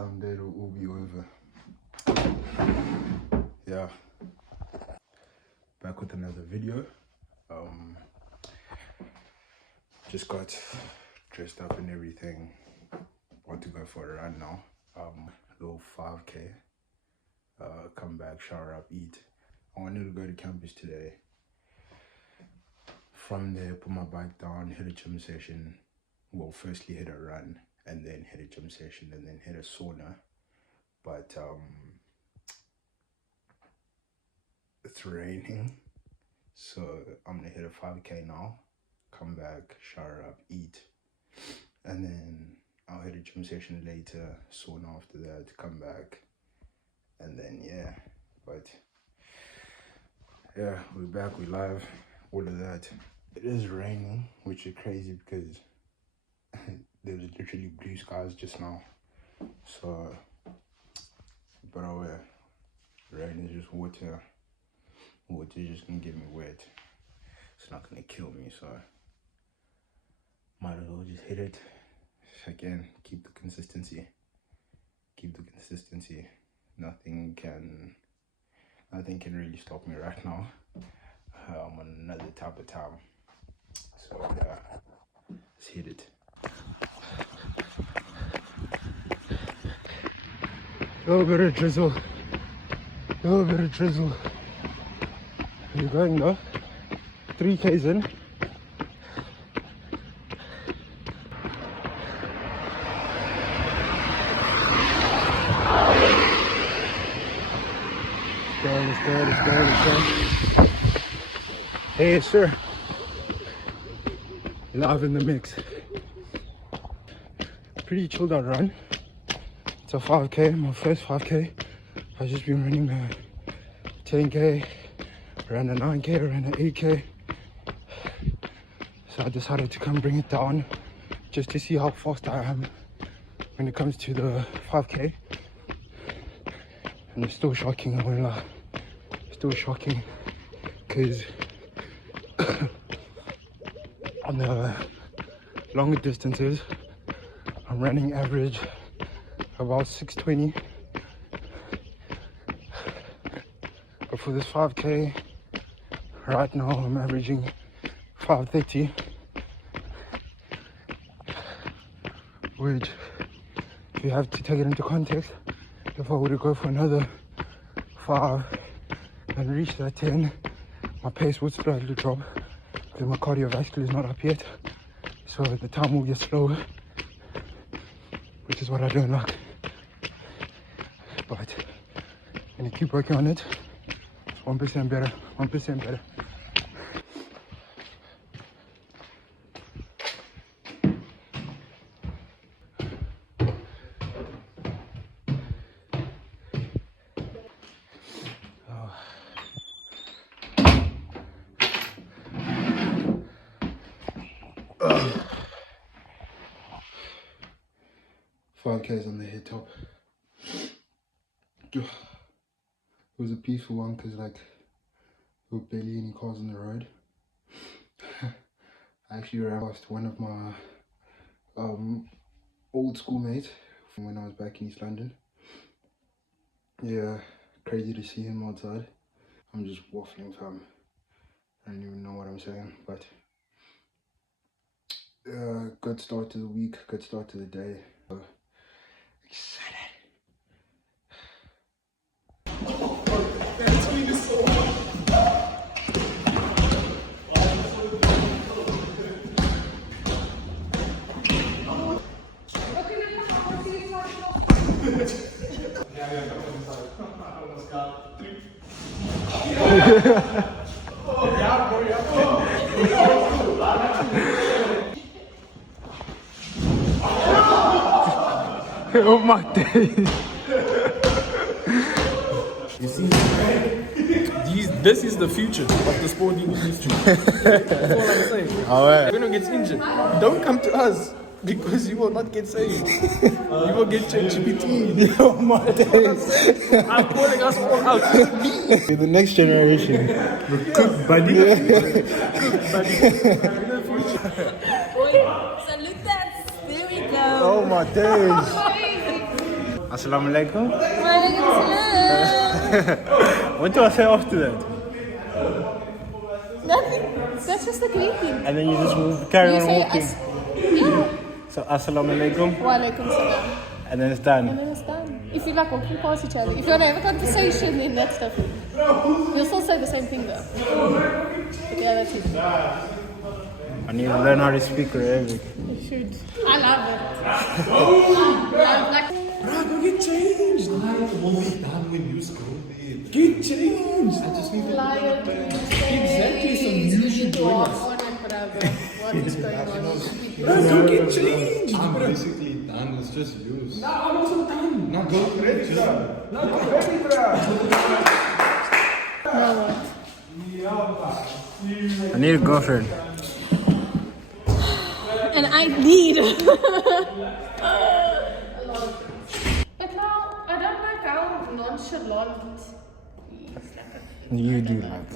someday it'll all be over. Yeah, back with another video. Just got dressed up and everything. Want to go for a run now. Little 5k. Come back, shower up, eat. I wanted to go to campus today. From there, put my bike down, hit a gym session. Well, firstly hit a run, and then hit a gym session, and then hit a sauna. But it's raining, so I'm gonna hit a 5k now. Come back, shower up, eat, and then I'll hit a gym session later, sauna after that, come back, and then yeah. But yeah, we're back, we're live, all of that. It is raining, which is crazy because there was literally blue skies just now. So, but oh yeah, rain is just water. Water is just gonna get me wet. It's not gonna kill me, so might as well just hit it. Again, keep the consistency. Keep the consistency. Nothing can really stop me right now. I'm on another type of time. So yeah, let's hit it. A little bit of drizzle. A little bit of drizzle. You're going though. 3k's in. Let's go. Hey, sir. Live in the mix. Pretty chilled out run. It's a 5k, my first 5k. I've just been running a 10k, ran a 9k, ran an 8k. So I decided to come bring it down just to see how fast I am when it comes to the 5k. And it's still shocking, I won't lie. Still shocking because on the longer distances I'm running average about 6:20, but for this 5k right now I'm averaging 5:30, which if you have to take it into context, if I were to go for another 5 and reach that 10, my pace would slightly drop because my cardiovascular is not up yet, so the time will get slower, which is what I don't like. But I'm gonna keep working on it. It's 1% better, 1% better. Oh. 5k's on the head top. It was a peaceful one because like there were barely any cars on the road. I actually ran past one of my old schoolmates from when I was back in East London. Yeah, crazy to see him outside. I'm just waffling, fam. I don't even know what I'm saying, but good start to the week, good start to the day. Excited. Oh my days. You see, this is the future of the sporting industry. That's all I'm saying. Alright. If anyone gets injured, don't come to us because you will not get saved. You will get your GPT. Oh my days. I'm calling us all out. The next generation. Cook buddy. Cook buddy. Salute that. There we go. Oh my days. Assalamu alaikum. Walaikum salam. What do I say after that? Nothing. That's just the greeting. And then you just carry You on say walking. yeah. So assalamu alaikum. Walaikum salam. And then it's done. And then it's done. If you like walking past each other, if you want to have a conversation, then that's different. You'll still say the same thing though. But yeah, that's it. I need to learn how to speak Arabic. You should. I love it. Like, Bro, go get changed. Get changed. I just need exactly, some you should join us. What is going on? Bro, go get changed. I'm basically done, it's just yours. Nah, I'm also done. Now go ready, You know what? I need a girlfriend. And I need. But now, I don't like how nonchalant. You do like.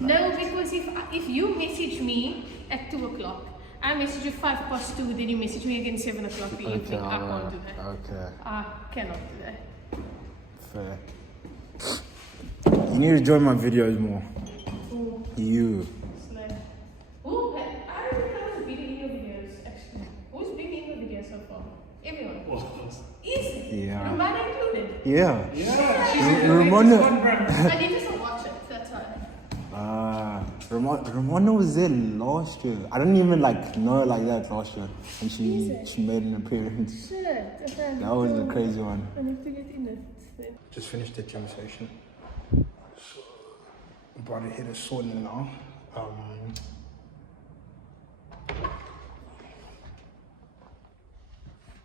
No, because if you message me at 2 o'clock, I message you 2:05, then you message me again 7 o'clock in the evening. I can't do that. Okay. I cannot do that. Fair. You need to join my videos more. Ooh, You. slay. Ooh, but I don't think I was been in your videos actually. Who's been in your videos so far? Everyone. Easy. Yeah. Romana included. Yeah. I Ramona. need to still watch it. That's why. Ramona was there last year. I didn't even know her like that last year. And she made an appearance. Shit. That was a crazy one. I need to get in it. Just finished the gym session. So, I'm about to hit a sauna now.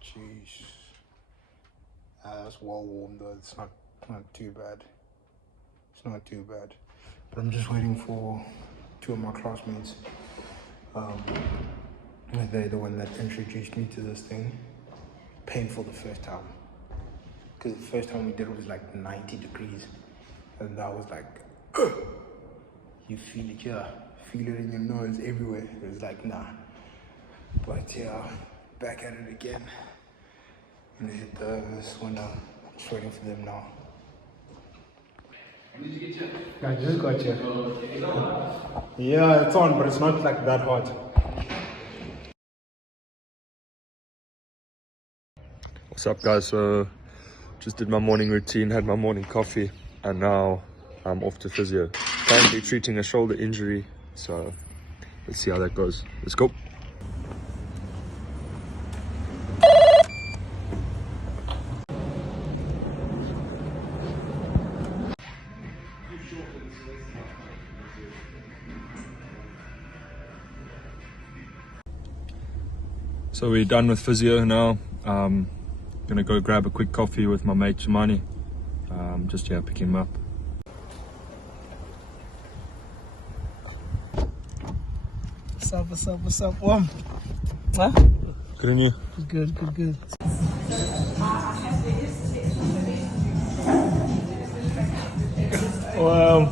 Jeez. That's well warm though. It's not too bad. It's not too bad. But I'm just waiting for two of my classmates. They're the one that introduced me to this thing. Painful the first time. Because the first time we did it was like 90 degrees. And that was like, you feel it here. Feel it in your nose everywhere. It was like, nah. But yeah, back at it again. I'm gonna hit the sauna. Just waiting for them now. Did you get your? I just got you. Yeah, it's on, but it's not like that hot. What's up guys, so just did my morning routine, had my morning coffee, and now I'm off to physio. Currently treating a shoulder injury, so let's see how that goes. Let's go. So we're done with physio now. Gonna go grab a quick coffee with my mate Jimani. Just pick him up. What's up? Huh? Good on you. Good. Wow.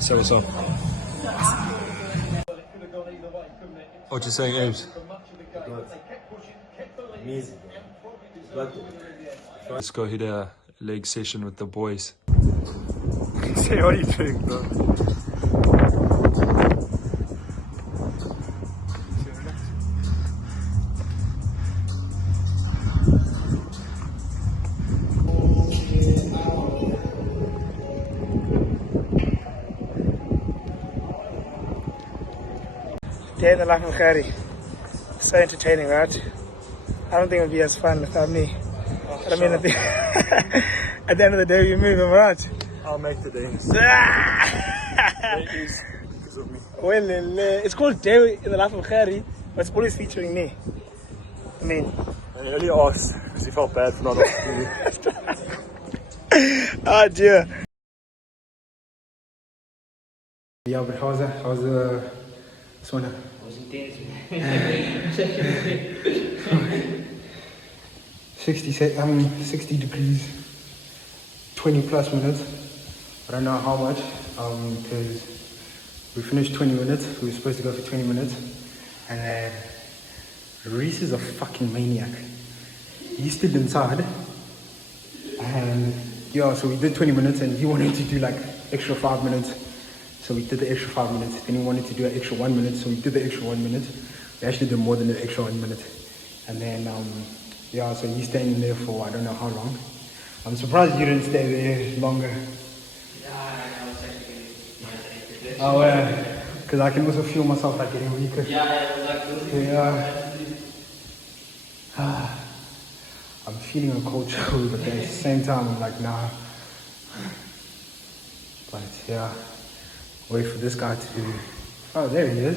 So what's up? What you saying, Ames? Let's go hit a leg session with the boys. Say what do you think, bro? Day in the life of Gary. So entertaining, right? I don't think it would be as fun without me. But I mean, at the end of the day, you move them, right? I'll make the dance. Because of me. Well, it's called Day in the Life of Gary, but it's always featuring me. I mean, And he only asked because he felt bad for not asking you. oh dear. Yeah, but how's the sauna? Was intense, 60 degrees, 20 plus minutes. I don't know how much, because we finished 20 minutes. We were supposed to go for 20 minutes. And then Reese is a fucking maniac. he stood inside, and yeah, so we did 20 minutes, and he wanted to do like extra 5 minutes. So we did the extra 5 minutes. Then he wanted to do an extra 1 minute, so we did the extra 1 minute. We actually did more than the extra 1 minute. And then, yeah, so he's staying in there for I don't know how long. I'm surprised you didn't stay there longer. Yeah, I was actually Oh, because I can also feel myself like getting weaker. Yeah, it was like Yeah. I'm feeling a cold chill, but at the same time, I'm like, nah. But yeah, wait for this guy to. Oh, there he is.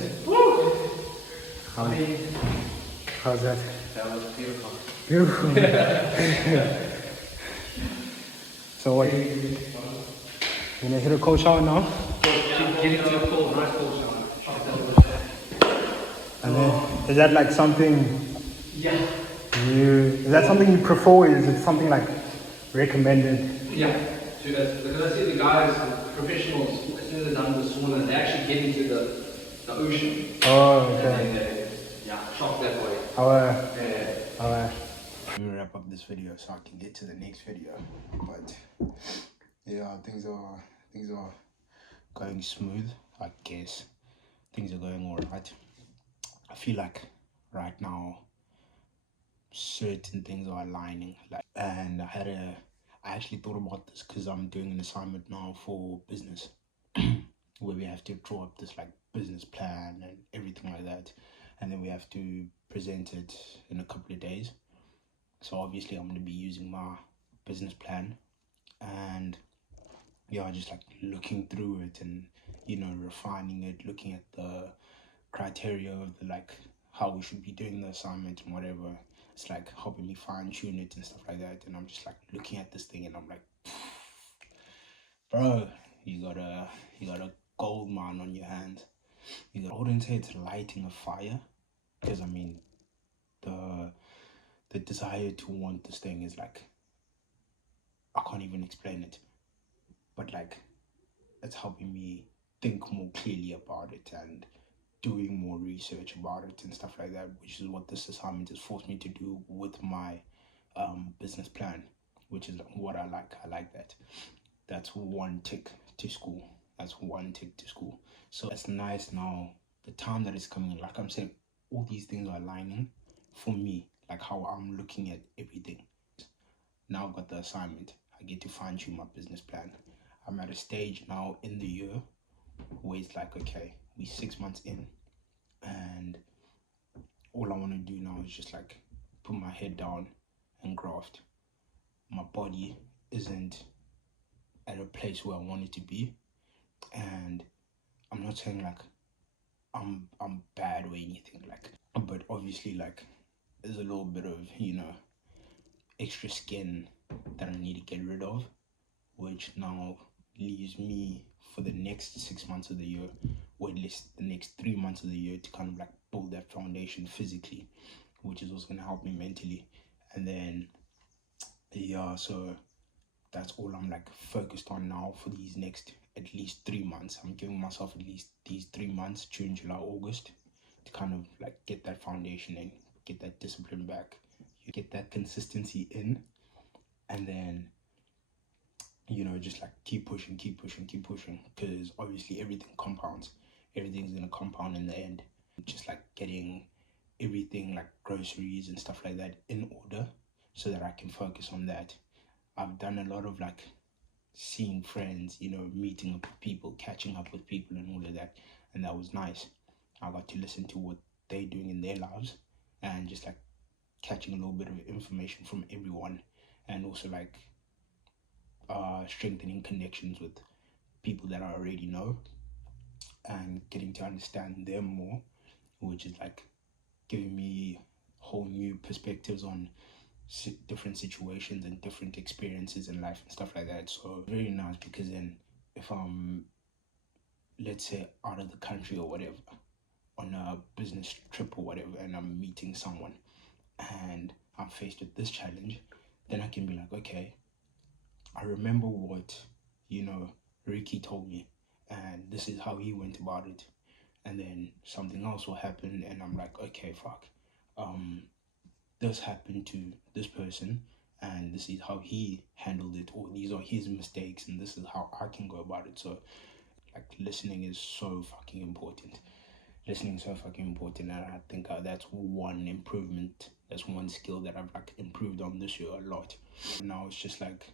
How's that? That was beautiful. Beautiful. So what? You gonna hit a cold shower now? Get into a cold, nice cold shower. And then, is that like something Yeah. is that something you prefer, or is it something like recommended? Yeah. Because I see the guys, the professionals, as soon as they're done with the sauna, they actually get into the ocean. Oh, And okay. then they, shock that way. Alright. Yeah. Alright. Let me wrap up this video so I can get to the next video. But yeah, things are going smooth, I guess. Things are going alright. I feel like right now certain things are aligning. And I actually thought about this because I'm doing an assignment now for business where we have to draw up this like business plan and everything like that, and then we have to present it in a couple of days. So obviously I'm going to be using my business plan, and yeah, just like looking through it and, you know, refining it, looking at the criteria of the, like how we should be doing the assignment and whatever. It's like helping me fine tune it and stuff like that. And I'm just like looking at this thing and I'm like, bro, you got a gold mine on your hands. I wouldn't say it's lighting a fire, because I mean the desire to want this thing is like, I can't even explain it, but like it's helping me think more clearly about it and doing more research about it and stuff like that, which is what this assignment has forced me to do with my business plan, which is what I like. I like that. That's one tick to school. So it's nice now, the time that is coming, like I'm saying, all these things are aligning for me, like how I'm looking at everything. Now I've got the assignment, I get to fine tune my business plan. I'm at a stage now in the year where it's like, okay, we're 6 months in, and all I want to do now is just like put my head down and graft. My body isn't at a place where I want it to be, and I'm not saying like I'm bad or anything, like, but obviously like there's a little bit of, you know, extra skin that I need to get rid of, which now leaves me for the next 6 months of the year, or at least the next 3 months of the year, to kind of like build that foundation physically, which is also going to help me mentally. And then yeah, so that's all I'm like focused on now for these next at least 3 months. I'm giving myself at least these 3 months, June, July, August, to kind of like get that foundation in, get that discipline back, you get that consistency in, and then, you know, just like keep pushing, because obviously everything compounds. Everything's gonna compound in the end. Just like getting everything like groceries and stuff like that in order so that I can focus on that. I've done a lot of like seeing friends, you know, meeting up with people, catching up with people and all of that, and that was nice. I got to listen to what they're doing in their lives and just like catching a little bit of information from everyone, and also like strengthening connections with people that I already know and getting to understand them more, which is like giving me whole new perspectives on different situations and different experiences in life and stuff like that. So very nice, because then if I'm, let's say, out of the country or whatever, on a business trip or whatever, and I'm meeting someone and I'm faced with this challenge, then I can be like, okay, I remember what, you know, Ricky told me, and this is how he went about it. And then something else will happen and I'm like, okay, fuck, this happened to this person, and this is how he handled it, or these are his mistakes, and this is how I can go about it. So like listening is so fucking important. Listening is so fucking important, and I think that's one improvement. That's one skill that I've like improved on this year a lot. Now it's just like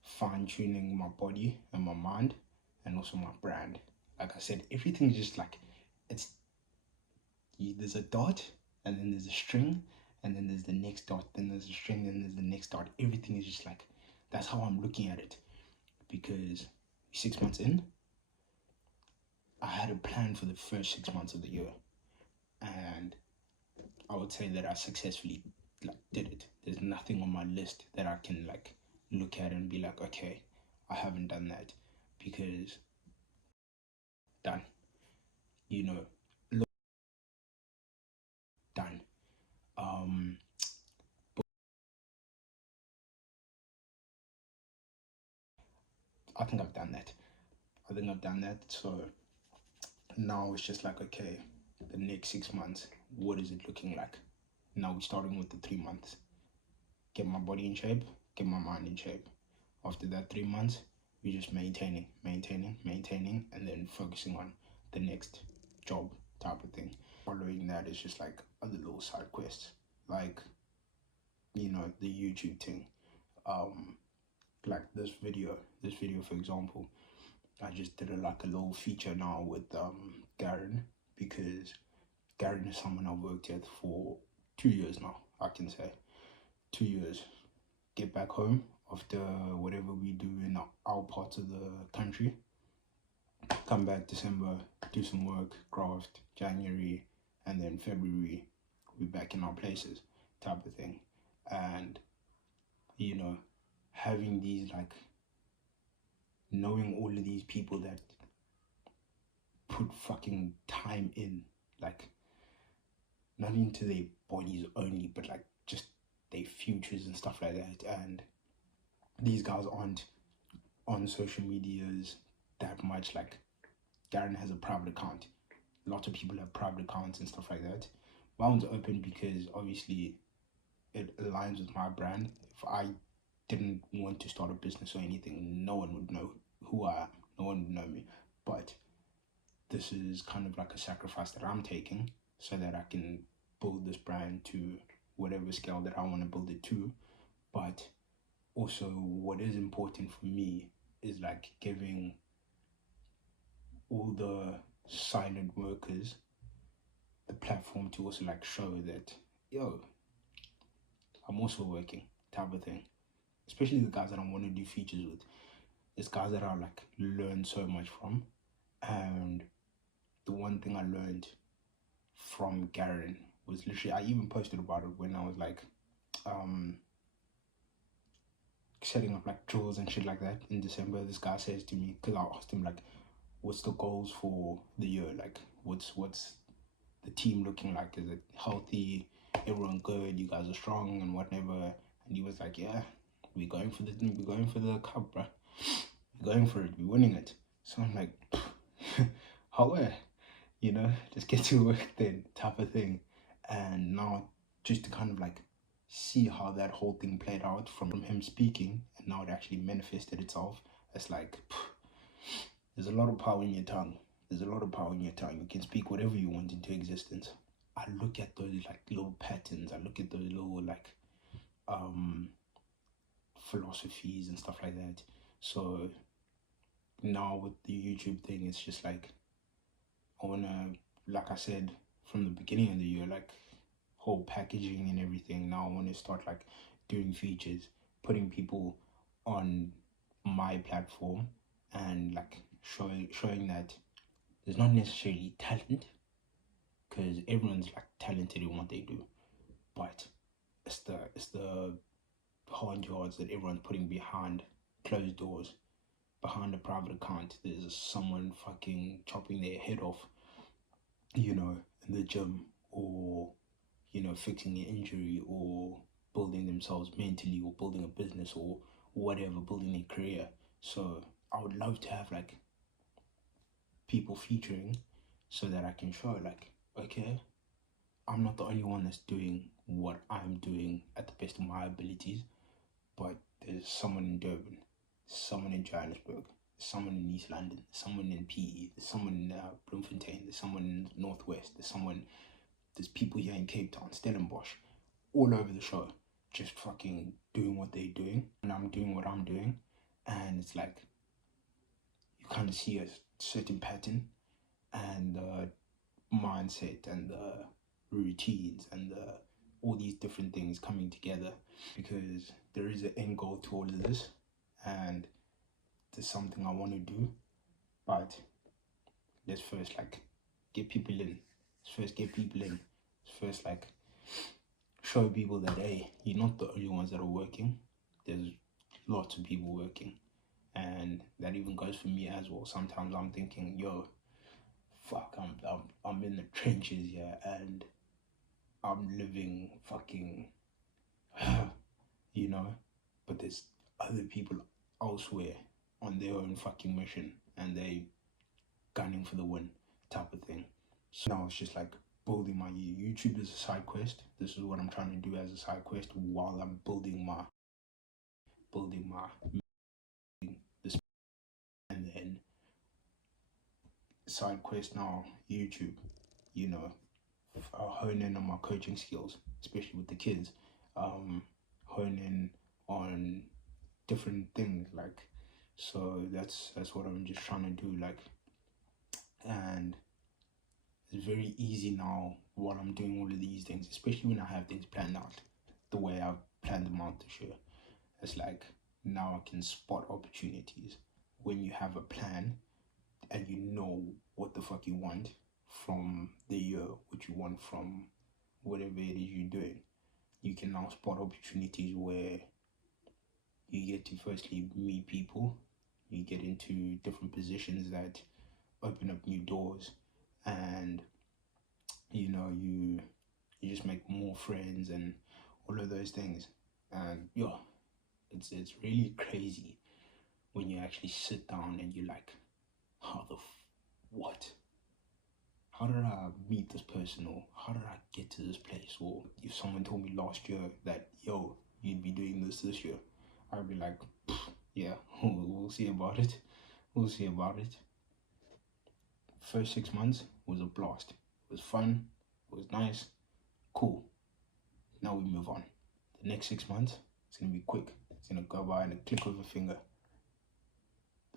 fine tuning my body and my mind, and also my brand. Like I said, everything's just like there's a dot, and then there's a string, and then there's the next dot, then there's a string, then there's the next dot. Everything is just like, that's how I'm looking at it. Because 6 months in, I had a plan for the first 6 months of the year, and I would say that I successfully like did it. There's nothing on my list that I can like look at and be like, okay, I haven't done that, because done. You know, done. I think I've done that. So now it's just like, okay, the next 6 months, what is it looking like? Now we're starting with the 3 months. Get my body in shape, get my mind in shape. After that 3 months, we're just maintaining, and then focusing on the next job type of thing. Following that is just like other little side quests, like, you know, the YouTube thing. Like this video for example, I just did like a little feature now with Garen, because Garen is someone I've worked with for 2 years now, I can say. 2 years. Get back home after whatever we do in our parts of the country. Come back December, do some work, graft, January, and then February, we're back in our places type of thing. And, you know, having these like, knowing all of these people that put fucking time in, like, not into their bodies only, but like just their futures and stuff like that. And these guys aren't on social medias that much. Like, Garen has a private account. Lots of people have private accounts and stuff like that. Mine's open because obviously it aligns with my brand. If I didn't want to start a business or anything, no one would know who I am. No one would know me. But this is kind of like a sacrifice that I'm taking so that I can build this brand to whatever scale that I want to build it to. But also what is important for me is like giving all the silent workers the platform to also like show that, yo, I'm also working type of thing. Especially the guys that I want to do features with. It's guys that I like learn so much from. And the one thing I learned from Garen was literally, I even posted about it when I was like setting up like drills and shit like that in December. This guy says to me, because I asked him like, what's the goals for the year? Like, what's the team looking like? Is it healthy? Everyone good? You guys are strong and whatever? And he was like, yeah, we're going for the cup, bro. We're going for it. We're winning it. So I'm like, how? You know, just get to work then, type of thing. And now just to kind of like see how that whole thing played out from him speaking, and now it actually manifested itself. It's like, there's a lot of power in your tongue. There's a lot of power in your tongue. You can speak whatever you want into existence. I look at those like little patterns. I look at those little like philosophies and stuff like that. So now with the YouTube thing, it's just like, I wanna, like I said from the beginning of the year, like whole packaging and everything. Now I want to start like doing features, putting people on my platform, and like showing that there's not necessarily talent, because everyone's like talented in what they do, but it's the hard yards that everyone's putting behind closed doors. Behind a private account, there's someone fucking chopping their head off, you know, in the gym, or, you know, fixing an injury, or building themselves mentally, or building a business, or whatever, building a career. So I would love to have like people featuring, so that I can show like, okay, I'm not the only one that's doing what I'm doing at the best of my abilities, but there's someone in Durban, someone in Johannesburg, someone in East London, someone in PE, there's someone in Bloemfontein, there's someone in Northwest, there's people here in Cape Town, Stellenbosch, all over the show, just fucking doing what they're doing, and I'm doing what I'm doing, and it's like, you kind of see a certain pattern, and mindset, and the routines, and all these different things coming together, because there is an end goal to all of this, and there's something I want to do, but let's first like get people in. Let's first get people in. Let's first like show people that, hey, you're not the only ones that are working. There's lots of people working, and that even goes for me as well. Sometimes I'm thinking, yo, fuck, I'm in the trenches here, and I'm living fucking, you know, but there's other people elsewhere on their own fucking mission, and they gunning for the win type of thing. So now it's just like building my YouTube as a side quest. This is what I'm trying to do as a side quest while I'm building my this, and then side quest now YouTube, you know, hone in on my coaching skills, especially with the kids, hone in on different things, like, so that's what I'm just trying to do, like, and it's very easy now while I'm doing all of these things, especially when I have things planned out the way I've planned them out this year. It's like now I can spot opportunities when you have a plan and you know what the fuck you want from the year, what you want from whatever it is you're doing. You can now spot opportunities where you get to firstly meet people, you get into different positions that open up new doors, and you know, you just make more friends and all of those things. And yeah, it's really crazy when you actually sit down and you're like, what? How did I meet this person, or how did I get to this place? Or if someone told me last year that, yo, you'd be doing this year, I'd be like, yeah, we'll see about it. We'll see about it. First 6 months was a blast. It was fun. It was nice. Cool. Now we move on. The next 6 months, it's going to be quick. It's going to go by in a click of a finger.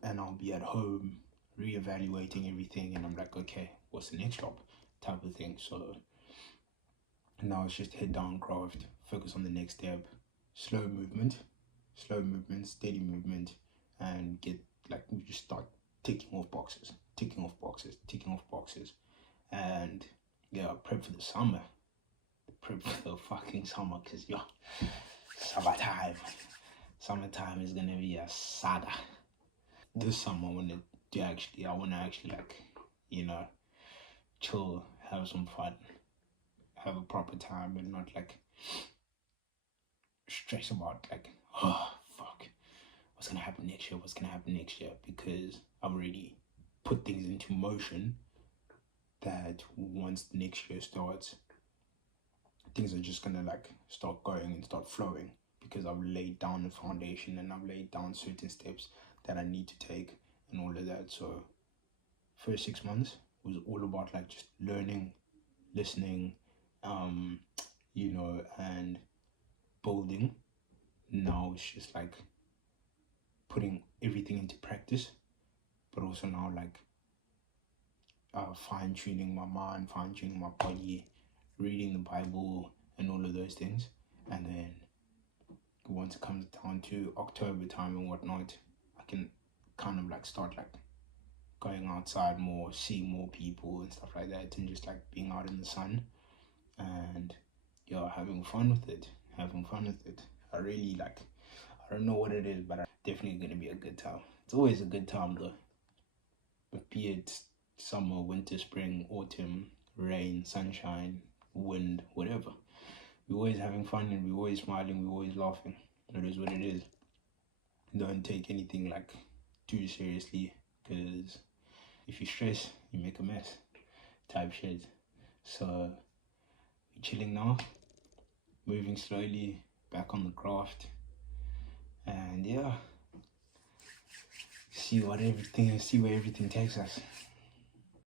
And I'll be at home reevaluating everything, and I'm like, okay, what's the next job type of thing. So now it's just head down, graft, focus on the next step, slow movement, steady movement, and get, like, we just start ticking off boxes, and yeah, prep for the summer, prep for the fucking summer, because yeah, summertime is gonna be a sada. This summer I want to actually, like, you know, chill, have some fun, have a proper time, and not like stress about like, oh fuck, what's gonna happen next year, because I've already put things into motion that once the next year starts, things are just gonna like start going and start flowing, because I've laid down the foundation and I've laid down certain steps that I need to take and all of that. So first 6 months was all about like just learning, listening, you know, and building. Now it's just like putting everything into practice, but also now like fine-tuning my mind, fine-tuning my body, reading the Bible and all of those things. And then once it comes down to October time and whatnot, I can kind of like start like going outside more, seeing more people and stuff like that, and just like being out in the sun and yeah, having fun with it. I really like, I don't know what it is, but definitely gonna be a good time. It's always a good time though, but be it summer, winter, spring, autumn, rain, sunshine, wind, whatever, we're always having fun, and we're always smiling, we're always laughing. It is what it is. Don't take anything like too seriously, because if you stress, you make a mess type shit. So We're chilling now, moving slowly back on the craft, and yeah, see where everything takes us.